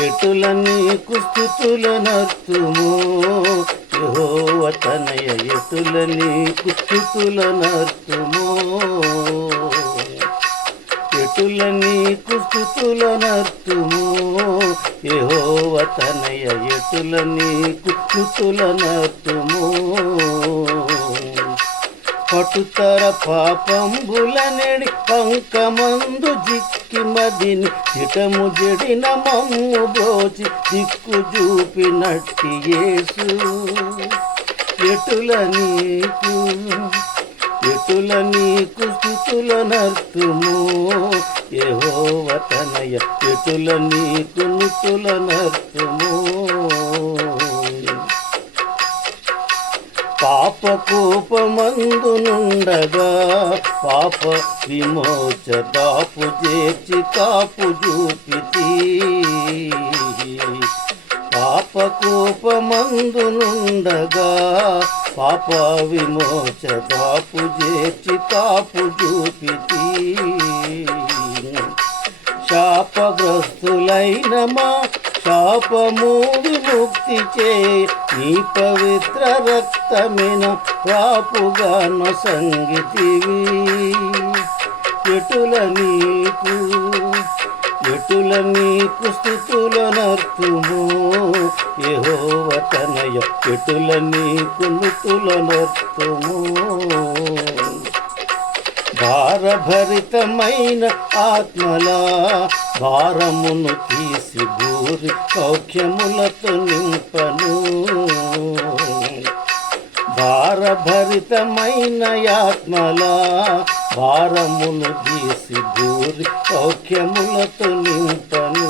ఎటుల నీకు స్తుతులనర్తుము యెహోవా తనయ ఎటుల నీకు స్తుతులనర్తుము ఎటుల నీకు స్తుతులనర్తుము యెహోవా తనయ ఎటుల నీకు స్తుతులనర్తుము పటుతర పాపంబులనెడి పంకమందు జిక్కి మదిని చిటము జడిన మమ్ము బ్రోచి దిక్కు చూపినట్టి యేసు ఎటుల నీకు స్తుతులనర్తుము యెహోవా తనయ ఎటుల నీకు నుతులనర్తుము పాప కోపమందునుండగా పాప విమోచ దాపు చేర్చి కాపు చూపితి పాప కోపమందునుండగా పాప విమోచ దాపు చేర్చి కాపు చూపితి శాపగ్రస్తులైన మా శాపము విముక్తి చే నీ పవిత్ర రక్తమిన రాపుగాన సంగీతివి ఎటుల నీకు స్తుతులనర్తుము యెహోవా తనయ ఎటుల నీకు నుతులనర్తుము భారభరితమైన ఆత్మలా భారమును తీసి భూరి సౌఖ్యములతో నింపను భారభరితమైన ఆత్మలా భారమును తీసి భూరి సౌఖ్యములతో నింపను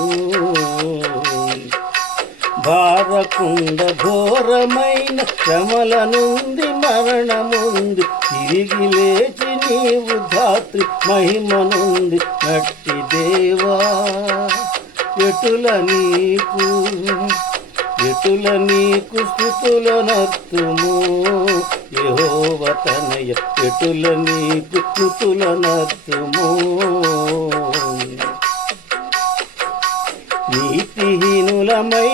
భారకుండ ఘోరమైన శ్రమల నుండి మరణముంది తిరిగి లేచి నీవు ధాత్రి మహిమ నుండి నట్టి దేవా ఎటుల నీకు స్తుతులనర్తుము యెహోవా తనయ ఎటుల నీకు స్తుతులనర్తుము నీతిహీనులమై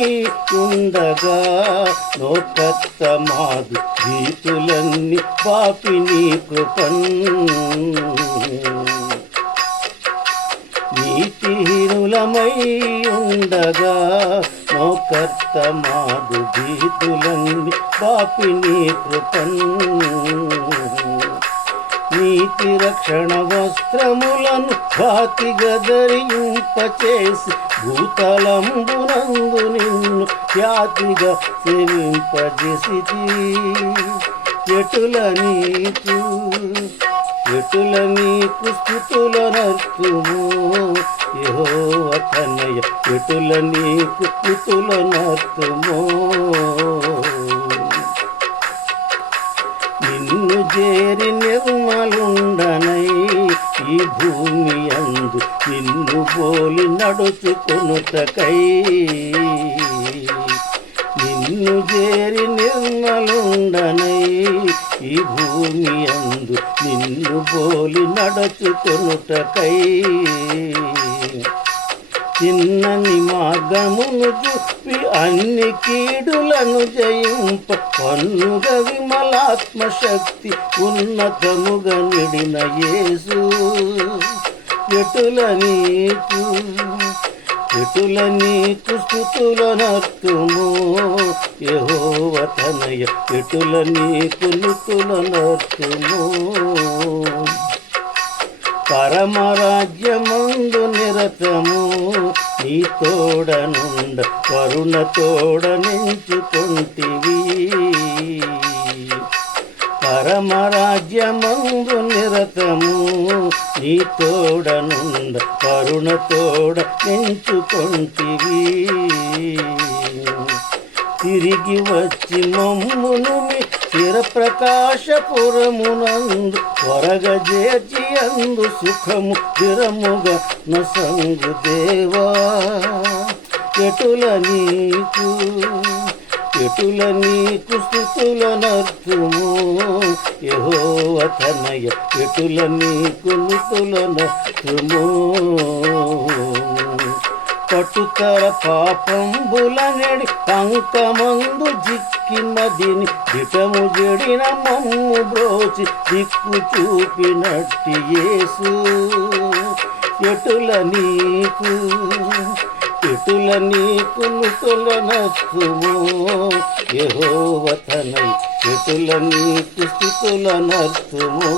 ఉండగా నోకత్త మాదు భీతులన్నీ పాపి నీ కృపన్ నీతిహీనులమై ఉండగా నోకర్త మాదు భీతులన్నీ పాపి నీ కృపన్ నీతి రక్షణ వస్త్రములను ఘాతిగా ధరింపచేసి భూతలంబునందు నిన్ను ఖ్యాతిగా సేవింపజేసితి ఎటుల నీకు స్తుతులనర్తుము యెహోవా తనయ ఎటుల నీకు స్తుతులనర్తుము నిన్ను చేరి నిర్మలుండనై ఈ భూమి అందు నిన్ను పోలి నడుచుకొనుటకై నిన్ను చేరి నిర్మలుండనై ఈ భూమి అందు నిన్ను పోలి నడుచుకొనుటకై చిన్నని మార్గమును చూపి అన్ని కీడులను జయింప పన్నుగ విమలాత్మ శక్తి ఉన్నతముగా నిడిన యేసు ఎటుల నీకు స్తుతులనర్తుము యెహోవా తనయ ఎటుల నీకు నుతులనర్తుము పరమరాజ్యమందు నిరతము నీ తోడనుండ కరుణ తోడనించుకొంటివి పరమరాజ్యమందు నిరతము నీ తోడనుండ కరుణ తోడనించుకొంటివి తిరిగి వచ్చి మమ్మును చిరప్రకాశపురమునందు త్వరగజేర్చి అందు సుఖము స్థిరముగా నసంగు దేవా ఎటుల నీకు స్తుతులనర్తుము యెహోవా తనయ ఎటుల నీకు నుతులనర్తుము పట్టుతర పాపంబులనెడి పంకమందు జిక్కినదిని దిటము జడిన మమ్ము బ్రోచి దిక్కు చూపినట్టి యేసు ఎటుల నీకు నుతుల నర్తుము యెహోవా తనయ ఎటుల నీకు స్తుతుల నర్తుము.